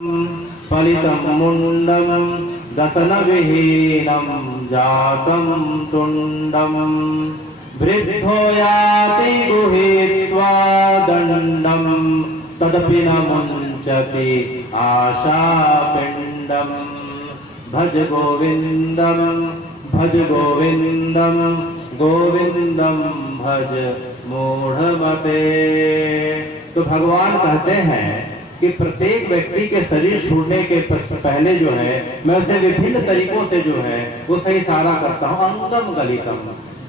फलितं मुंडं दशनविहीनं जातं तुंडं वृद्धो याति गुहीत्वा दंडं तदपि न मुंचति आशापिंडं भज गोविंदं गोविंदं भज मूढ़मते। तो भगवान कहते हैं कि प्रत्येक व्यक्ति के शरीर छोड़ने के पहले जो है मैं उसे विभिन्न तरीकों से जो है वो सही इशारा करता हूँ। अंगम गलितम,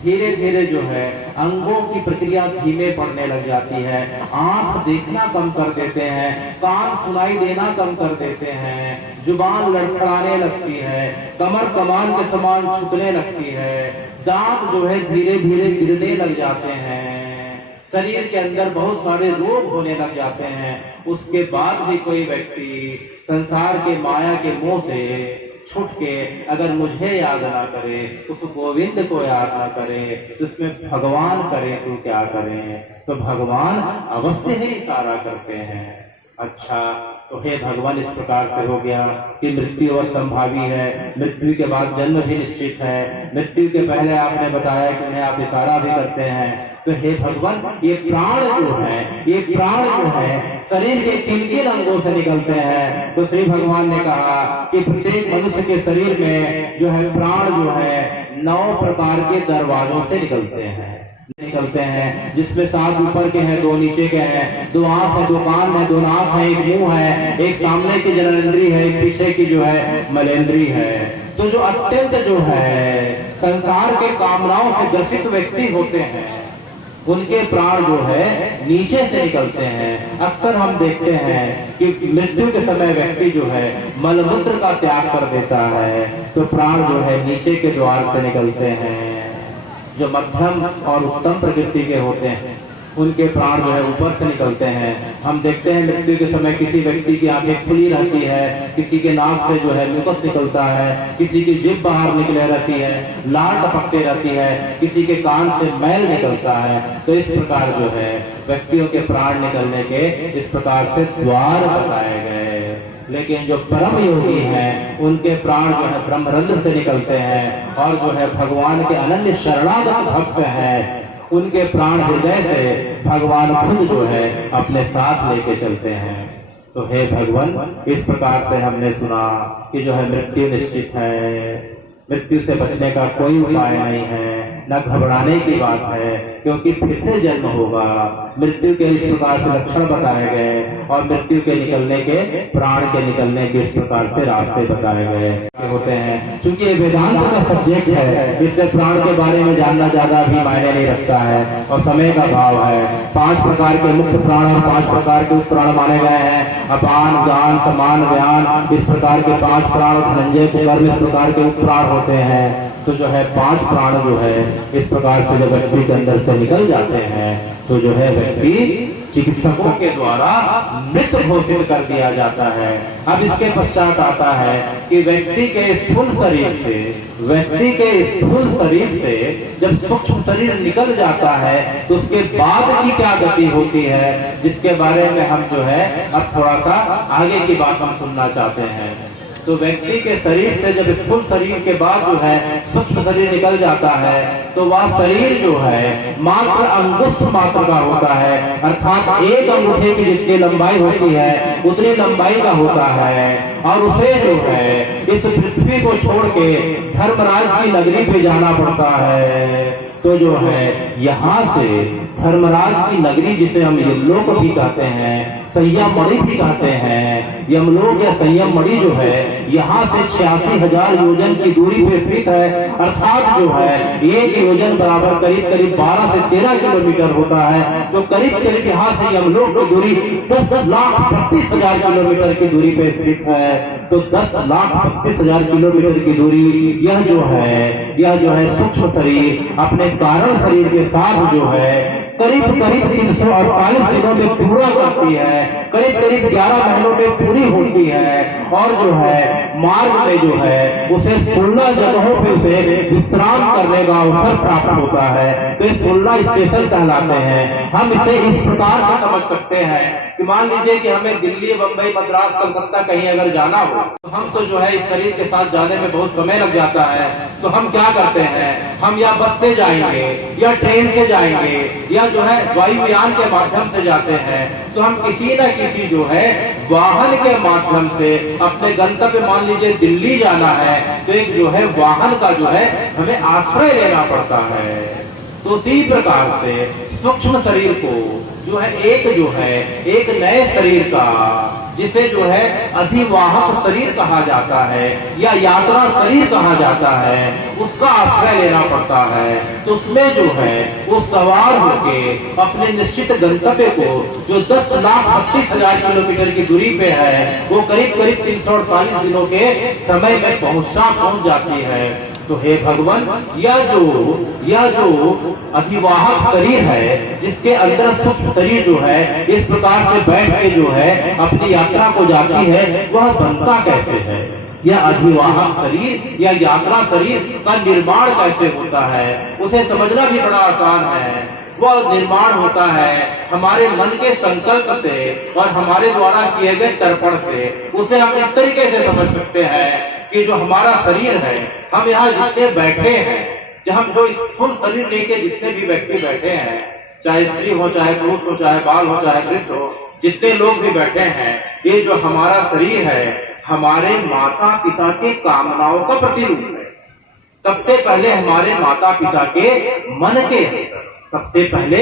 धीरे धीरे जो है अंगों की प्रक्रिया धीमे पड़ने लग जाती है। आंख देखना कम कर देते हैं, कान सुनाई देना कम कर देते हैं, जुबान लड़खड़ाने लगती है, कमर कमान के समान छूटने लगती है, दांत जो है धीरे धीरे गिरने लग जाते हैं, शरीर के अंदर बहुत सारे रोग होने लग जाते हैं। उसके बाद भी कोई व्यक्ति संसार के माया के मोह से छूट के अगर मुझे याद ना करे, उस गोविंद को याद ना करे, तो उसमें भगवान करे तो क्या करें। तो भगवान अवश्य ही इशारा करते हैं। अच्छा, तो हे भगवान, इस प्रकार से हो गया कि मृत्यु असंभावी है, मृत्यु के बाद जन्म भी निश्चित है, मृत्यु के पहले आपने बताया कि उन्हें आप इशारा भी करते हैं। तो हे भगवान, ये प्राण जो है शरीर के किन किन अंगों से निकलते हैं। तो श्री भगवान ने कहा कि प्रत्येक मनुष्य के शरीर में जो है प्राण जो है 9 प्रकार के दरवाजों से निकलते हैं, जिसमें 7 ऊपर के हैं, 2 नीचे के हैं, 2 आंख है, 2 कान है, 2 नाक है, 1 मुंह है, एक सामने की जननेंद्री है, एक पीछे की जो है मलेंद्री है। तो जो अत्यंत जो है संसार के कामनाओं से ग्रसित व्यक्ति होते हैं, उनके प्राण जो है नीचे से निकलते हैं। अक्सर हम देखते हैं कि मृत्यु के समय व्यक्ति जो है मलमूत्र का त्याग कर देता है, तो प्राण जो है नीचे के द्वार से निकलते हैं। जो मध्यम और उत्तम प्रकृति के होते हैं उनके प्राण जो है ऊपर से निकलते हैं। हम देखते हैं मृत्यु के समय किसी व्यक्ति की आंखें खुली रहती है, किसी के नाक से जो है मुकस निकलता है, किसी की जीभ बाहर निकले रहती है, लार टपकते रहती है, किसी के कान से मैल निकलता है। तो इस प्रकार जो है व्यक्तियों के प्राण निकलने के इस प्रकार से द्वार बताए गए। लेकिन जो परम योगी हैं उनके प्राण जो है ब्रह्मरंध्र से निकलते हैं, और जो है भगवान के अनन्य शरणागत भक्त हैं उनके प्राण हृदय से भगवान खुद जो है अपने साथ लेके चलते हैं। तो हे भगवान, इस प्रकार से हमने सुना कि जो है मृत्यु निश्चित है, मृत्यु से बचने का कोई उपाय नहीं है, न घबराने की बात है, क्योंकि फिर से जन्म होगा। मृत्यु के इस प्रकार से लक्षण बताए गए और मृत्यु के निकलने के, प्राण के निकलने के इस प्रकार से रास्ते बताए गए होते हैं। क्योंकि ये वेदांत का सब्जेक्ट है, इसलिए प्राण के बारे में जानना ज्यादा भी मायने नहीं रखता है और समय का भाव है। 5 प्रकार के मुख्य प्राण और 5 प्रकार के उपप्राण माने गए हैं। अपान, ज्ञान, समान, व्यान, इस प्रकार के 5 प्राण और धनंजय कुकर्म इस प्रकार के उपप्राण होते हैं। तो जो है 5 प्राण जो है इस प्रकार से जब व्यक्ति के अंदर से निकल जाते हैं तो जो है व्यक्ति चिकित्सकों के द्वारा मृत घोषित कर दिया जाता है। अब इसके पश्चात आता है कि व्यक्ति के स्थूल शरीर से जब सूक्ष्म शरीर निकल जाता है तो उसके बाद की क्या गति होती है, जिसके बारे में हम जो है अब थोड़ा सा आगे की बात हम सुनना चाहते हैं। तो व्यक्ति के शरीर से जब स्थूल शरीर के बाद जो है सूक्ष्म शरीर निकल जाता है तो वह शरीर जो है मात्र अंगुष्ठ मात्र का होता है, अर्थात 1 अंगूठे की जितनी लंबाई होती है उतनी लंबाई का होता है। और उसे जो है इस पृथ्वी को छोड़ के धर्मराज की नगरी पे जाना पड़ता है। तो जो है यहाँ से धर्मराज की नगरी, जिसे हम यमलोक भी कहते हैं, संयम मणि भी कहते हैं, यमलोक या संयम मणि जो है यहाँ से 86,000 योजन की दूरी पे स्थित है। अर्थात जो है 1 योजन बराबर करीब 12 से 13 किलोमीटर होता है। तो करीब यहाँ से यमलोक की दूरी 10,32,000 किलोमीटर की दूरी पे स्थित है। तो 10,32,000 किलोमीटर की दूरी यह जो है सूक्ष्म शरीर अपने कारण शरीर के साथ जो है करीब 348 दिनों में पूरा करती है, करीब 11 महीनों में पूरी होती है। और जो है मार्ग में जो है उसे 16 जगहों पे उसे विश्राम करने का अवसर प्राप्त होता है। तो ये 16 स्टेशन कहलाते हैं। हम इसे इस प्रकार से समझ सकते हैं कि मान लीजिए कि हमें दिल्ली, बंबई, मद्रास, कलकत्ता कहीं अगर जाना हो तो हम तो जो है इस शरीर के साथ जाने में बहुत समय लग जाता है। तो हम क्या करते हैं, हम या बस से जाएंगे या ट्रेन से जाएंगे या जो है वायुयान के माध्यम से जाते हैं। तो हम किसी न किसी जो है वाहन के माध्यम से अपने गंतव्य, मान लीजिए दिल्ली जाना है तो एक जो है वाहन का जो है हमें आश्रय लेना पड़ता है। तो उसी प्रकार से सूक्ष्म शरीर को जो है एक नए शरीर का, जिसे जो है अधिवाहक शरीर कहा जाता है या यात्रा शरीर कहा जाता है, उसका आश्रय लेना पड़ता है। तो उसमें जो है वो सवार होके अपने निश्चित गंतव्य को, जो 10,38,000 किलोमीटर की दूरी पे है, वो करीब 348 दिनों के समय में पहुंच जाती है। तो हे भगवान, यह जो अधिवाहक शरीर है, जिसके अंदर सूक्ष्म शरीर जो है इस प्रकार से बैठ के जो है अपनी यात्रा को जाती है, वह बनता कैसे है? यह अधिवाहक शरीर या यात्रा शरीर का निर्माण कैसे होता है, उसे समझना भी बड़ा आसान है। वह निर्माण होता है हमारे मन के संकल्प से और हमारे द्वारा किए गए तर्पण से। उसे हम इस तरीके से समझ सकते हैं कि जो हमारा शरीर है, हम यहाँ जितने बैठे हैं, हम जो स्थूल शरीर लेके जितने भी व्यक्ति बैठे हैं, चाहे स्त्री हो, चाहे पुरुष हो, चाहे बाल हो, चाहे वृद्ध हो, जितने लोग भी बैठे हैं, ये जो हमारा शरीर है हमारे माता पिता के कामनाओं का प्रतिरूप है। सबसे पहले हमारे माता पिता के मन के अंदर, सबसे पहले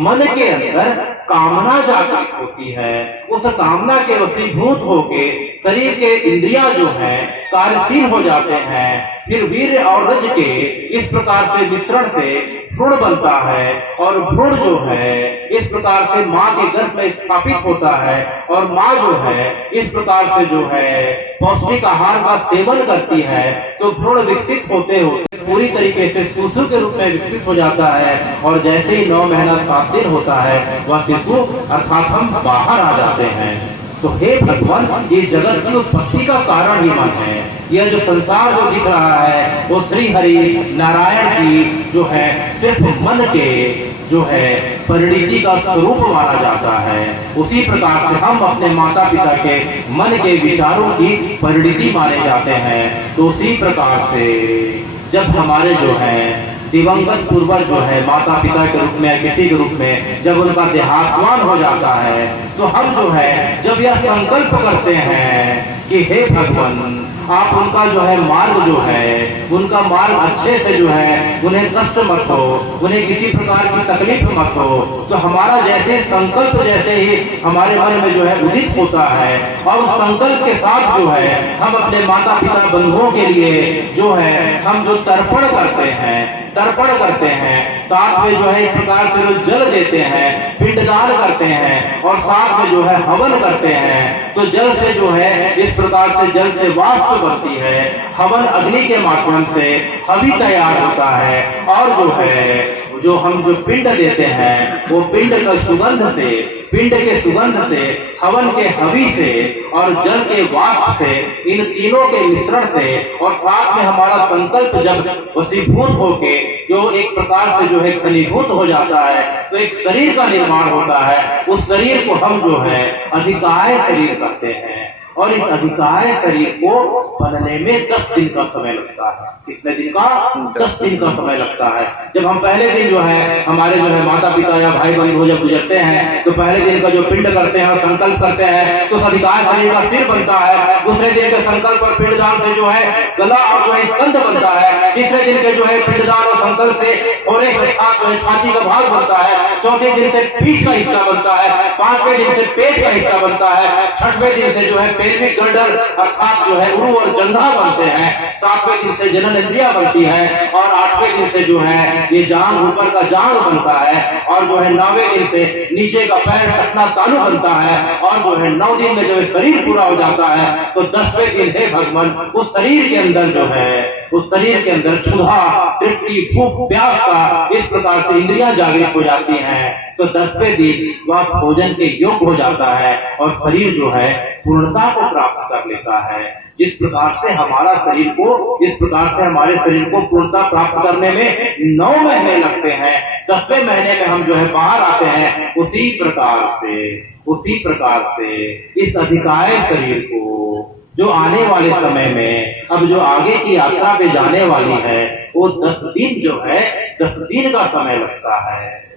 मन के अंदर कामना जागृत होती है। उस कामना के वशीभूत होके शरीर के इंद्रियां जो है कार्यशील हो जाते हैं। फिर वीर्य और रज के इस प्रकार से मिश्रण से भ्रूण बनता है और भ्रूण जो है इस प्रकार से माँ के गर्भ में स्थापित होता है और माँ जो है इस प्रकार से जो है पौष्टिक आहार का सेवन करती है। तो भ्रूण विकसित होते होते पूरी तरीके से शिशु के रूप में विकसित हो जाता है और जैसे ही 9 महीना 7 दिन होता है वह शिशु अर्थात हम बाहर आ जाते हैं। तो हे भगवान, ये जगत की उत्पत्ति का कारण ही मन है। यह जो संसार जो दिख रहा है वो श्री हरि नारायण की जो है सिर्फ मन के जो है परिणति का स्वरूप माना जाता है। उसी प्रकार से हम अपने माता पिता के मन के विचारों की परिणति माने जाते हैं। तो उसी प्रकार से जब हमारे जो है दिवंगत पूर्वज जो है माता पिता के रूप में किसी के रूप में जब उनका देहावसान हो जाता है, तो हम जो है जब यह संकल्प करते हैं कि हे भगवान, आप उनका जो है मार्ग जो है उनका मार्ग अच्छे से जो है उन्हें कष्ट मत हो, उन्हें किसी प्रकार की तकलीफ मत हो। तो हमारा जैसे संकल्प जैसे ही हमारे मन में जो है उदित होता है और उस संकल्प के साथ जो है हम अपने माता पिता बंधुओं के लिए जो है हम जो तर्पण करते हैं, साथ में जो है इस प्रकार से जो जल देते हैं, पिंडदान करते हैं और साथ में जो है हवन करते हैं। तो जल से जो है इस प्रकार से जल से वाष्प बनती है, हवन अग्नि के माध्यम से हवि तैयार होता है और जो है जो हम जो पिंड देते हैं वो पिंड के सुगंध से हवन के हवि से और जल के वाष्प से, इन तीनों के मिश्रण से और साथ में हमारा संकल्प जब वशीभूत होके जो एक प्रकार से जो है घनीभूत हो जाता है, तो एक शरीर का निर्माण होता है। उस शरीर को हम जो है अधिकाय शरीर कहते हैं और इस अधिकाय शरीर को बनने में 10 दिन का समय लगता है। कितने दिन का? 10 दिन का समय लगता है। जब हम पहले दिन जो है हमारे जो है माता पिता या भाई बंधु जब गुजरते हैं तो पहले दिन का जो पिंड करते हैं और संकल्प करते हैं तो अधिकाय शरीर का सिर बनता है। दूसरे दिन के संकल्प और पिंडदान से जो है गला और जो है स्कंध बनता है। तीसरे दिन के जो है पिंडदान और संकल्प से थोड़े से जो है छाती का भाग बनता है। चौथे दिन से पीठ का हिस्सा बनता है। 5वें दिन से पेट का हिस्सा बनता है। 6वें दिन से जो है पेल्विक गर्डर अर्थात जो है उरु और जंघा बनते हैं। 7वें दिन से जनन इंद्रिया बनती है और 8वें दिन से जो है ये जांघ, ऊपर का जांघ बनता है और जो है 9वें दिन से नीचे का पैर टखना तालू बनता है और जो है 9 दिन में जो है शरीर पूरा हो जाता है। तो 10वें दिन है भगवान उस शरीर के अंदर जो है उस शरीर के अंदर क्षुधा, तृप्ति, भूख, प्यास का इस प्रकार से इंद्रियां जागृत हो जाती हैं, तो 10वें दिन वह भोजन के योग्य हो जाता है और शरीर जो है पूर्णता को प्राप्त कर लेता है। जिस प्रकार से हमारे शरीर को पूर्णता प्राप्त करने में 9 महीने लगते हैं, 10वें महीने में हम जो है बाहर आते हैं, उसी प्रकार से इस अधिकाय शरीर को जो आने वाले समय में अब जो आगे की यात्रा पे जाने वाली है, वो 10 दिन जो है 10 दिन का समय लगता है।